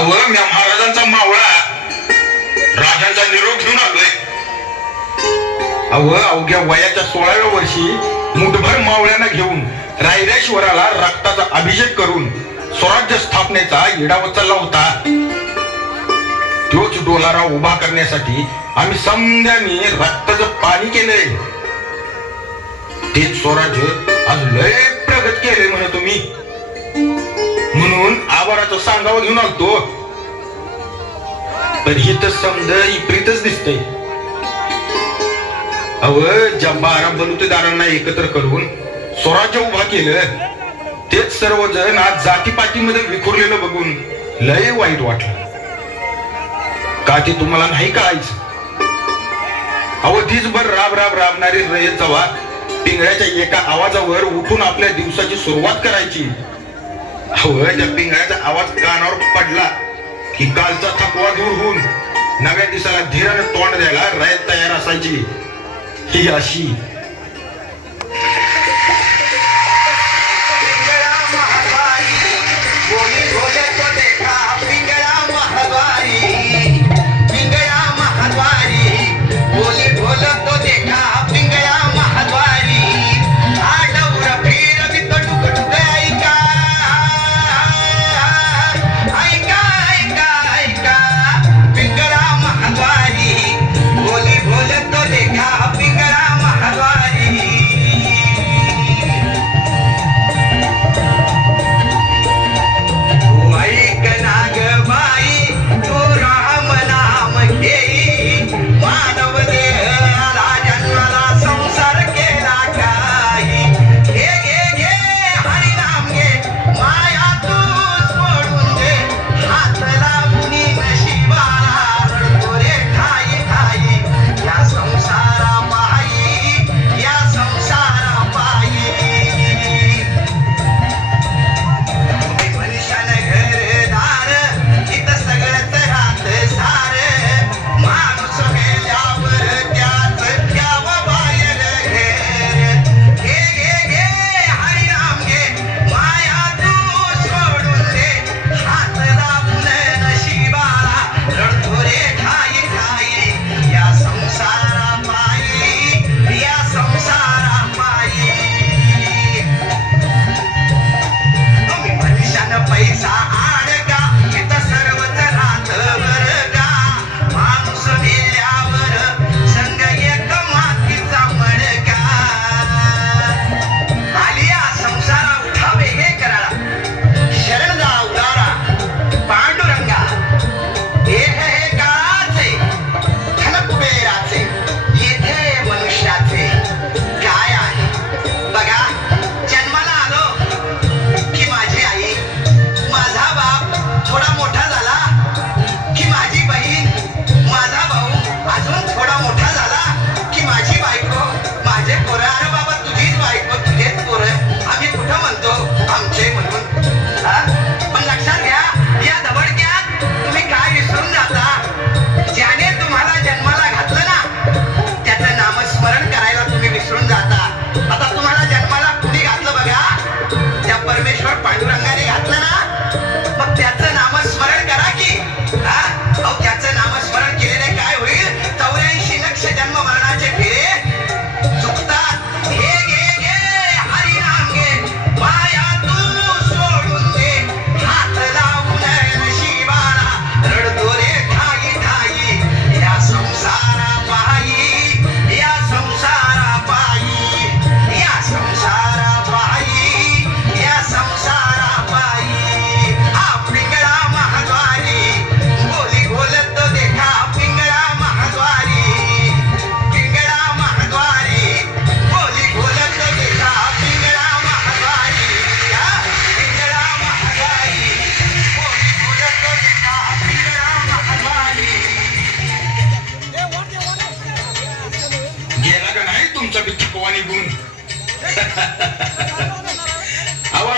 अव म्या महाराजांचा मावळा राजांचा निरोप घेऊन आलोय. अव अवघ्या वयाच्या 16व्या वर्षी मुठभर मावळ्यांना घेऊन रायरेश्वराला रक्ताचा अभिषेक करून स्वराज्य स्थापनेचा येडा उचलला होता. तोच डोलारा उभा करण्यासाठी आम्ही समध्याने रक्ताचं पाणी केलंय. तेच स्वराज्य आज लय प्रगत केलंय म्हणे तुम्ही, म्हणून आवाराचं सांगावं घेऊन आलतो. तर ही तर समज इप्रीतच दिसतंय. अव ज्या 12 बलुतेदारांना एकत्र करून स्वराज्य उभा केलं तेच सर्वजण आज जातीपातीमध्ये विखुरलेलं बघून लय वाईट वाटलं. का ते तुम्हाला नाही कळायचं? अव दिसभर राब राब राबणारी रयत जवा पिंगळ्याच्या एका आवाजावर उठून आपल्या दिवसाची सुरुवात करायची. अव त्या पिंगळ्याचा आवाज कानावर पडला की कालचा थकवा दूर होऊन नव्या दिवसाला धीराने तोंड द्यायला रयत तयार असायची. ही अशी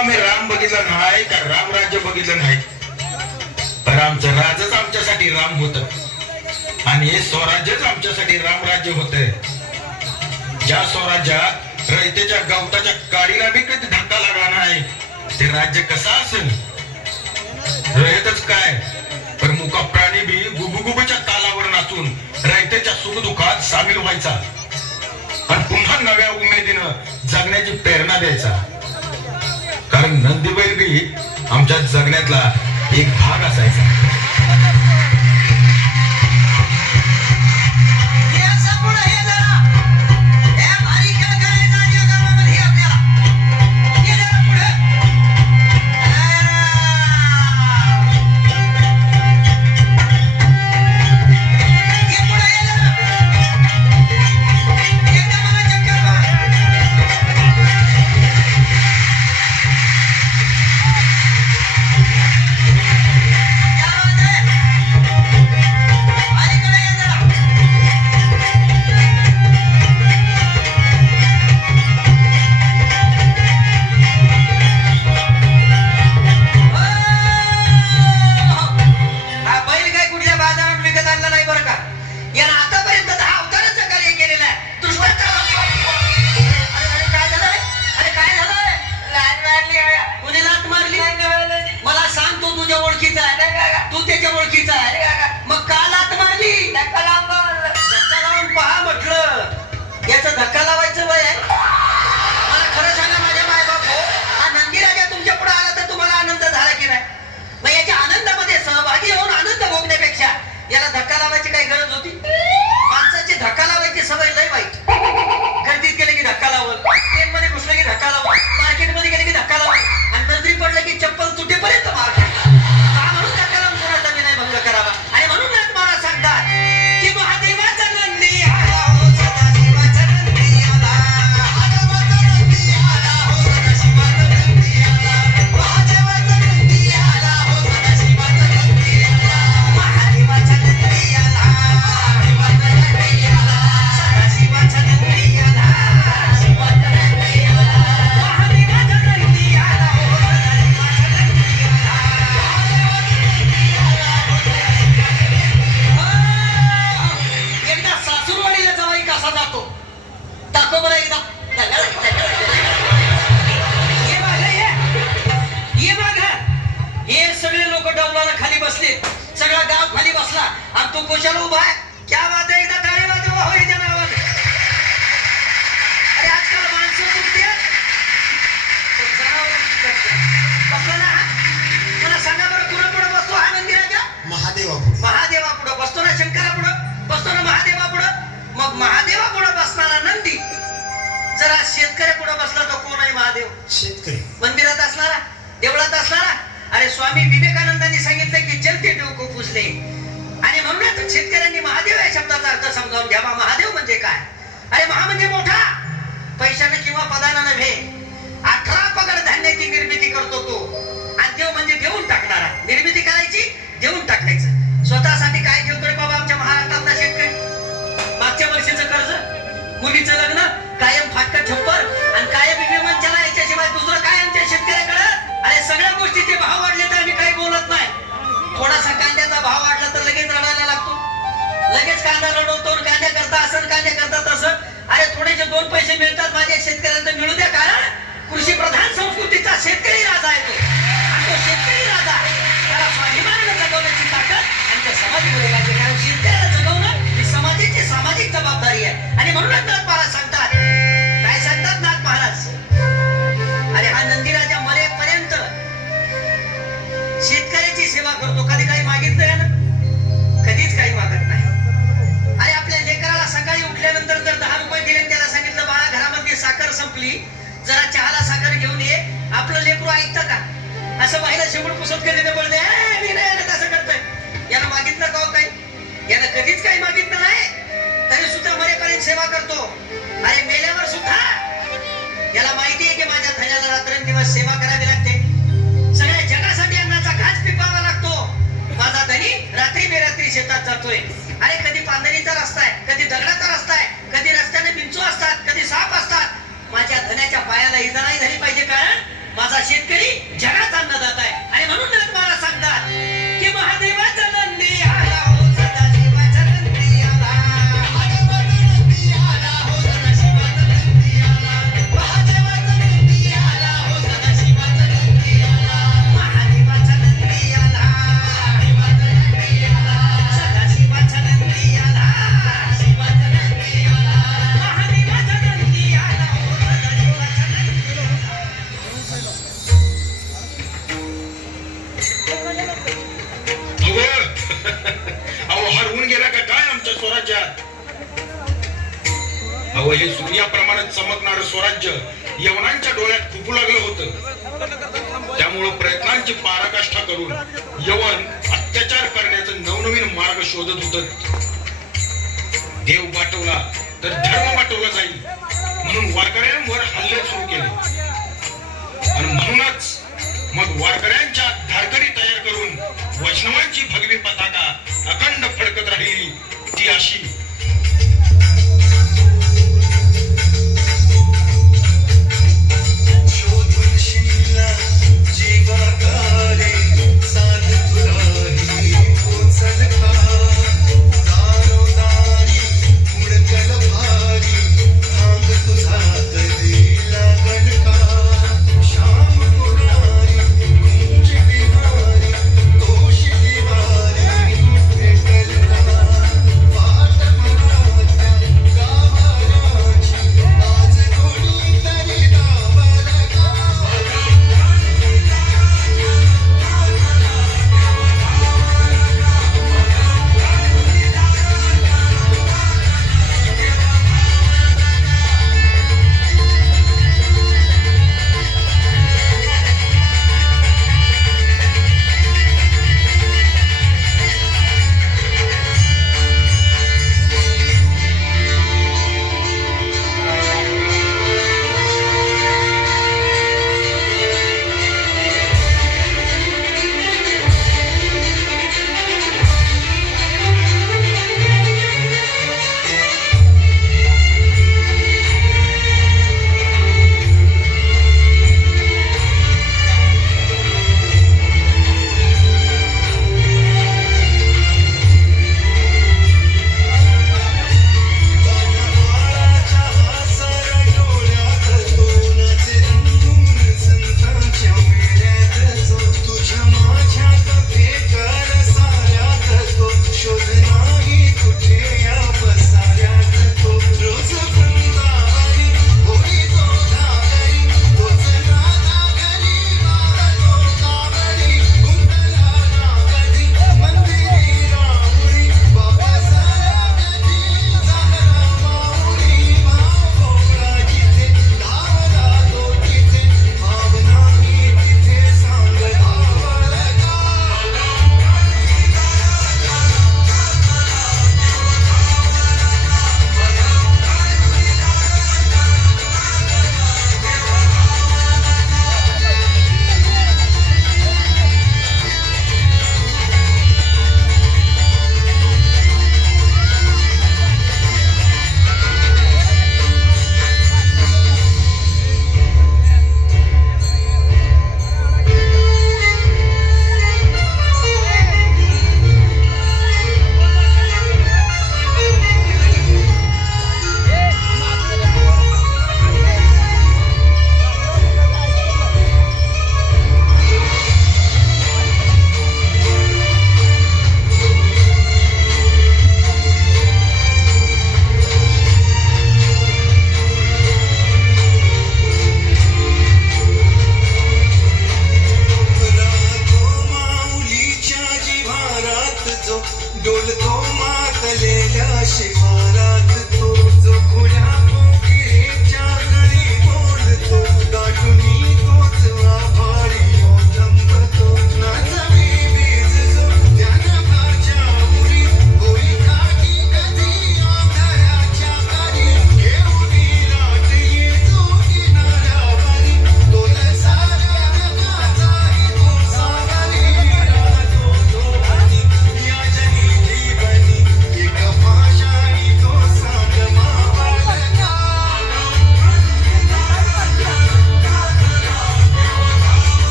आम्ही राम बघितला नाही का राम राज्य बघितलं नाही, तर आमचं राजच आमच्यासाठी राम होत आणि स्वराज्यच आमच्यासाठी राम राज्य होत. ज्या स्वराज्यात रयतेच्या गवताच्या काडीला बी कधी धक्का लागला नाही ते राज्य कसं असेल? रयतच काय तर मुका प्राणी बी गुबुगुबूच्या तालावर नाचून रयतेच्या सुखदुःखात सामील व्हायचा आणि पुन्हा नव्या उमेदीनं जगण्याची प्रेरणा द्यायचा. कारण नंदीबैल बी आमच्या जगण्यातला एक भाग असायचा. स्वामी विवेकानंदांनी सांगितलं की चलते देव को पूजले आणि म्हणूनच शेतकऱ्यांनी महादेव या शब्दाचा अर्थ समजावून घ्यावा. महादेव म्हणजे काय? अरे महा म्हणजे मोठा, पैशाने किंवा पदाने नव्हे. 18 पगड धान्याची निर्मिती करतो तो. आणि देव म्हणजे देऊन टाकणारा. निर्मिती करायची, देऊन टाकायचं. स्वतःसाठी काय ठेवतोय बाबा आमच्या महाराष्ट्रातला शेतकरी? मागच्या वर्षीचं कर्ज, मुलीचं लग्न, कायम फाटका छप्पर आणि कायम विमे मंचाला याच्याशिवाय दुसरं काय आमच्या शेतकऱ्याकडे? अरे सगळ्या गोष्टीचे भाव वाढले तर आम्ही काही बोलत नाही. थोडासा कांद्याचा भाव वाढला तर लगेच रडायला लागतो. लगेच कांदा रडवतो, कांद्या करता असं, कांद्या करता तसं. अरे थोडेसे 2 पैसे मिळतात माझ्या शेतकऱ्यांना मिळू द्या. कारण कृषी प्रधान संस्कृतीचा शेतकरी राजा आहे तो. आणि तो शेतकरी राजा त्याला स्वाभिमानाने जगवण्याची ताकद आमच्या समाजामध्ये पाहिजे. कारण शेतकऱ्याला जगवणं ही समाजाची सामाजिक जबाबदारी आहे. आणि म्हणूनच नाथ महाराज सांगतात, काय सांगतात नाथ महाराज? अरे हा नंदीराजा मरेपर्यंत शेतकऱ्याची सेवा करतो. कधी काही मागितलं आहे ना? कधीच काही मागत नाही. अरे आपल्या लेकराला सकाळी उठल्यानंतर जर 10 रुपये दिले, त्याला सांगितलं बाळा घरामध्ये साखर संपली, जरा चहाला साखर घेऊन ये, आपलं लेकरू ऐकतं का? असं बाईला शेवट पुसत कधी बोलते, मी नाही तसं करतोय. याला मागितलं का काही? याला कधीच काही मागितलं नाही, तरी सुद्धा मरेपर्यंत सेवा करतो. अरे मेल्यावर सुद्धा याला माहिती आहे की माझ्या धन्याला रात्रंदिवस सेवा करावी लागते. सगळ्या जगासाठी अन्नाचा घास पिकवावा लागतो. माझा धनी रात्री बेरात्री शेतात जातोय. अरे कधी पांढरीचा रस्ता आहे, कधी दगडाचा रस्ता आहे, कधी रस्त्याने विंचू असतात, कधी साप असतात. माझ्या धन्याच्या पायाला इजा नाही झाली पाहिजे, कारण माझा शेतकरी जगाचा अन्नदाता आहे. आणि म्हणून मला सांगतात की महादेवाचा नंदी आला हो, सदाशिवाचा नंदी आला, महादेवाचा नंदी आला हो, सदाशिवाचा नंदी आला, महादेवाचा नंदी आला हो, सदाशिवाचा नंदी आला, महादेवाचा नंदी आला. अहो हरवून गेला का काय आमच्या स्वराज्यात? अहो हे सूर्याप्रमाणे चमकणारं स्वराज्य यवनांच्या डोळ्यात फुकू लागलं होतं. त्यामुळं प्रयत्नांची पराकाष्ठा करून यवन अत्याचार करण्याचं नवनवीन मार्ग शोधत होत. देव वाटवला तर धर्म वाटवला जाईल म्हणून वारकऱ्यांवर हल्ले सुरू केले. आणि म्हणूनच मग वारकऱ्यांच्या धारकरी तयार करून वैष्णवांची भगवी पताका अखंड फडकत राहिली. ती अशी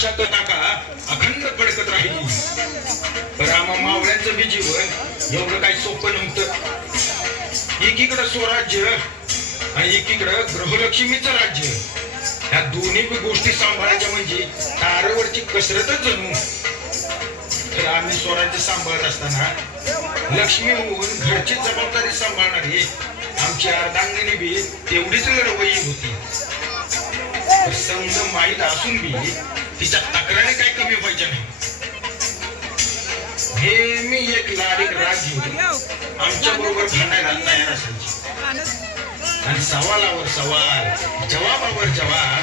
अशा टाका अखंड फडकत राहिली. रामा मावळ्यांचं बी जीवन एवढं काही सोपं नव्हतं. एकीकडं स्वराज्य आणि एकीकडं गृहलक्ष्मीचं राज्य. ह्या दोन्ही बी गोष्टी सांभाळायच्या म्हणजे तारेवरची कसरतच जणू. तर आम्ही स्वराज्य सांभाळत असताना लक्ष्मी होऊन घरची जबाबदारी सांभाळणारी आमची अर्धांगिनी बी तेवढीच लढवई होती. समज माहीत असून बी तिच्या तक्रारी काही कमी व्हायच्या नाही. हे मी एक लाडीक राग घेऊन आमच्या बरोबर भांडायला तयार असायची. आणि सवालावर सवाल, जवाबावर जवाब.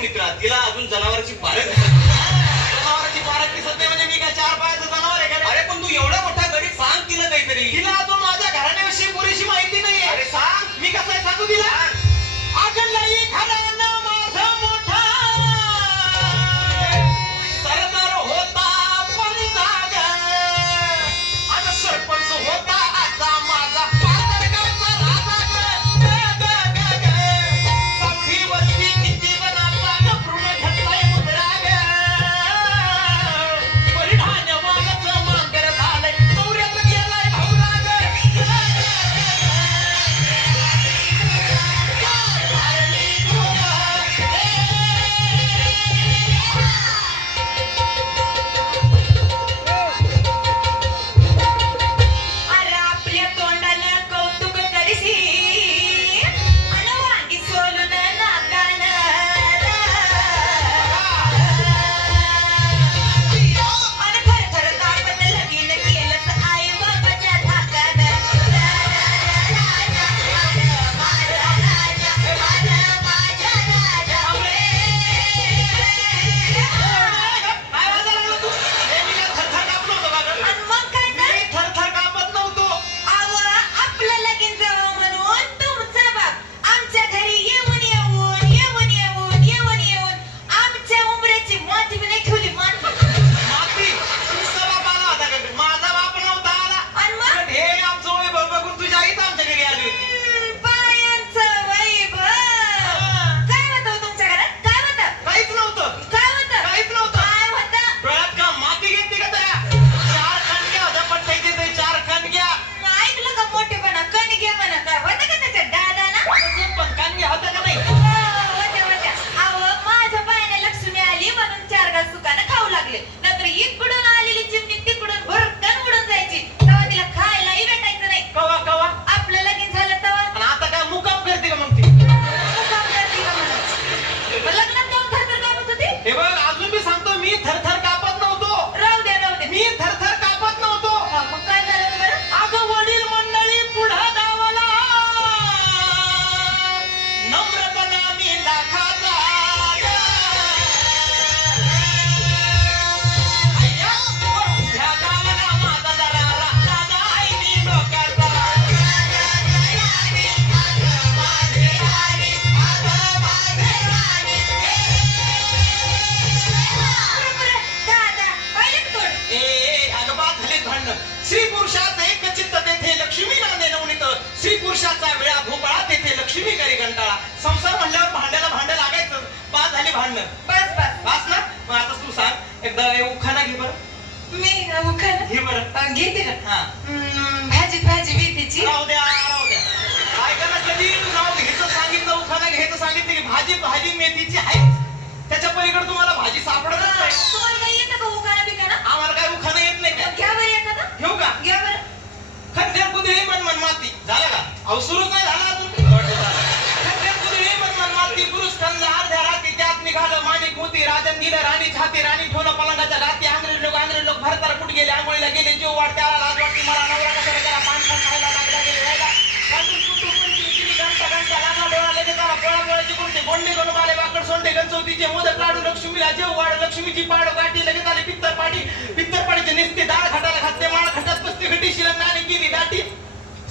मित्रा तिला अजून जनावरांची पारख जनावरांची पारख दिसत नाही म्हणजे मी काय चार पायाचं जनावर आहे का? अरे पण तू एवढा मोठा गरीब सांग तिला काहीतरी. तिला अजून माझ्या घराण्याविषयी पुरेशी माहिती नाही. अरे सांग. मी कसं आहे सांगू तिला? अगं घराणं माझं मोठा सरदार होता पंजाब आणि सरपंच होता आजा माझा पारगावचा राजा ग. सखी वस्ती किती बनाचा घबरून घटलाय मुद्रा ग. कंटाळा. संसार म्हणल्यावर भांड्याला भांडं लागायचं. बाद झाली भांडणं. बस बस बास ना? मग आता तू सांग एकदा उखाणा घे बरं. मी उखाणा घे बरं. घेते का हा. भाजीत भाजी मेथीची राहू द्या. ऐका ना, कधी तू नाव घ्यायचं सांगितलं, उखाणा घ्यायचं सांगितलं की भाजी भाजी मेथीची आहे. त्याच्या पलीकडे तुम्हाला भाजी सापडतच नाही. तुम्हाला काही येतं का उखाणा बिखाणा आम्हाला काय उखाणा येत नाही का? घ्या बरं एखादा घेऊ का? घ्या बरं खंडेर कुदळी मन माती. झालं का? अहो सुरूच नाही झाला अजून. खंडेर कुदळी मन माती. पुरुष खंड अर्ध्या राती त्यात निघालं माणिक मोती. राजन दिलं राणी छाती. राणी ठेवलं पलंगाच्या गाती. अंग्रेज लोक भरतार कुठे गेले. आंघोळीला गेले. जीव वाट त्याला लाज वाटली. मला नवरा कशाला करा. पान खायला लागला गेले यायला. कांडून कुटून पंचमी केली. घंटा लागा डोळा लगेच त्याला पोळाची कुर्ती. गोंडे गणू आले वाकड सोंडे गणचौतीचे मोदक लाडू लक्ष्मीला जेव वाढ. लक्ष्मीची पाड गाठी लगेच आली पित्तर पाडीचे निसते डाळ खटाला खाते. माळ खटात बसते घटी. शिरंगाने केली दाटी.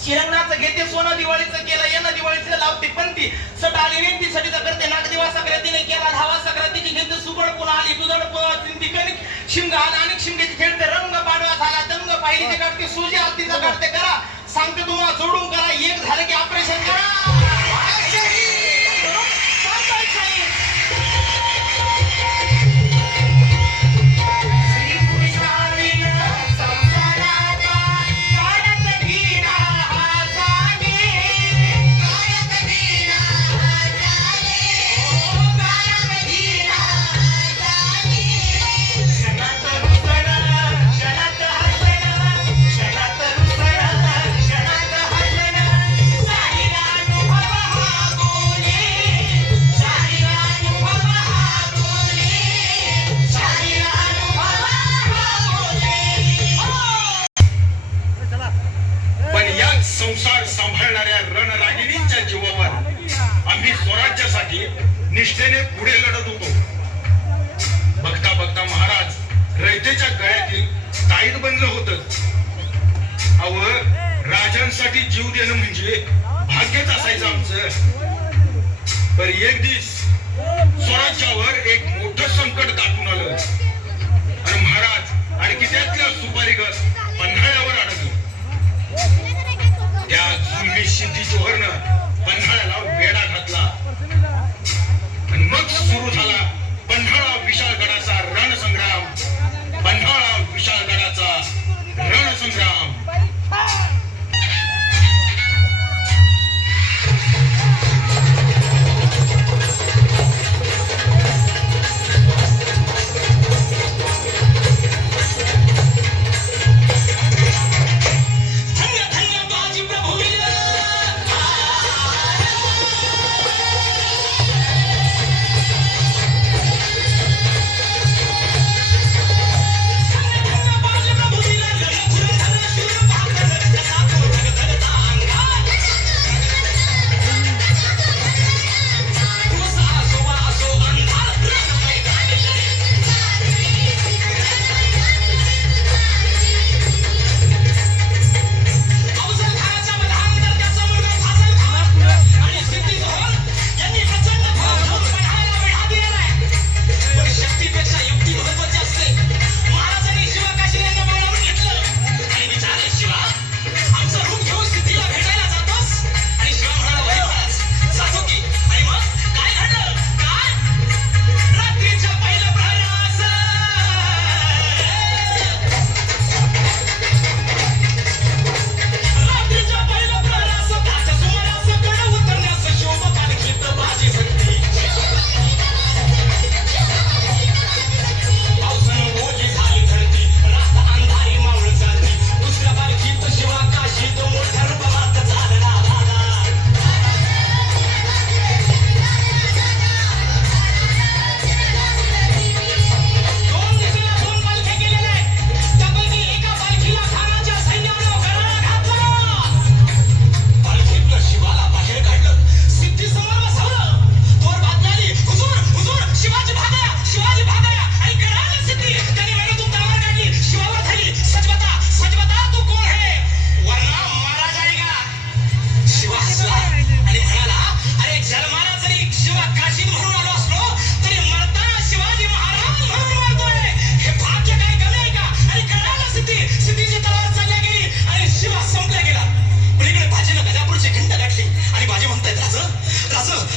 शिरंगाचं घेते सोनं. दिवाळीचं केलं येणं. दिवाळीचं लावते पंथी. सट आली नेमती सटीचा करते. नागदिवा सक्रातीने केला धावा. सक्रातीची घेते सुगड पुन्हा आली दुधड ती कणिक. शिमग आला आणि शिमग्याची खेळते. रंग पाडवा झाला दंग. पाहिलीचे काढते सुजी आत्तीचं काढते करा. सांगते तुम्हाला जोडून करा. एक झालं की ऑपरेशन करा. पण या संसार सांभाळणाऱ्या रणरागिणींच्या जीवावर आम्ही स्वराज्यासाठी निष्ठेने पुढे लढत होतो. बघता बघता महाराज रयतेच्या गळ्यातील ताईत बनलं होतं. अव राजांसाठी जीव देणं म्हणजे भाग्यच असायचं आमचं. पर एक दिवस स्वराज्यावर एक मोठं संकट दाटून आलं आणि महाराज आणखी त्यातल्या सुपारीगत पन्हाळ्यावर अडकलं. त्या जुलमी सिद्धी जोहरनं पन्हाळ्याला वेढा घातला आणि मग सुरू झाला पन्हाळा विशाळगडाचा रणसंग्राम. पन्हाळा विशाळगडाचा रणसंग्राम. बाजी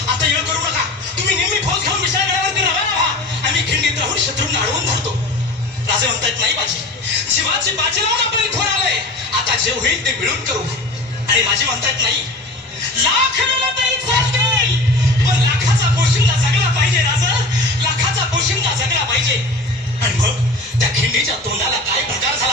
आता येळ करू नका. तुम्ही नेहमी फौज घेऊन विशाळगडावरती रवाना व्हा. आम्ही खिंडीत राहून शत्रूंना अडवून धरतो. राजे म्हणतात नाही बाजी, जीवाची बाजी लावून आपण इथून आलोय. आता जे होईल ते मिळून करू. आणि राजे म्हणतात नाही, लाख मिळालं तरी चालतील, पण लाखाचा पोशिंदा जगला पाहिजे राजा. लाखाचा पोशिंदा जगला पाहिजे. आणि मग त्या खिंडीच्या तोंडाला काय प्रकार झाला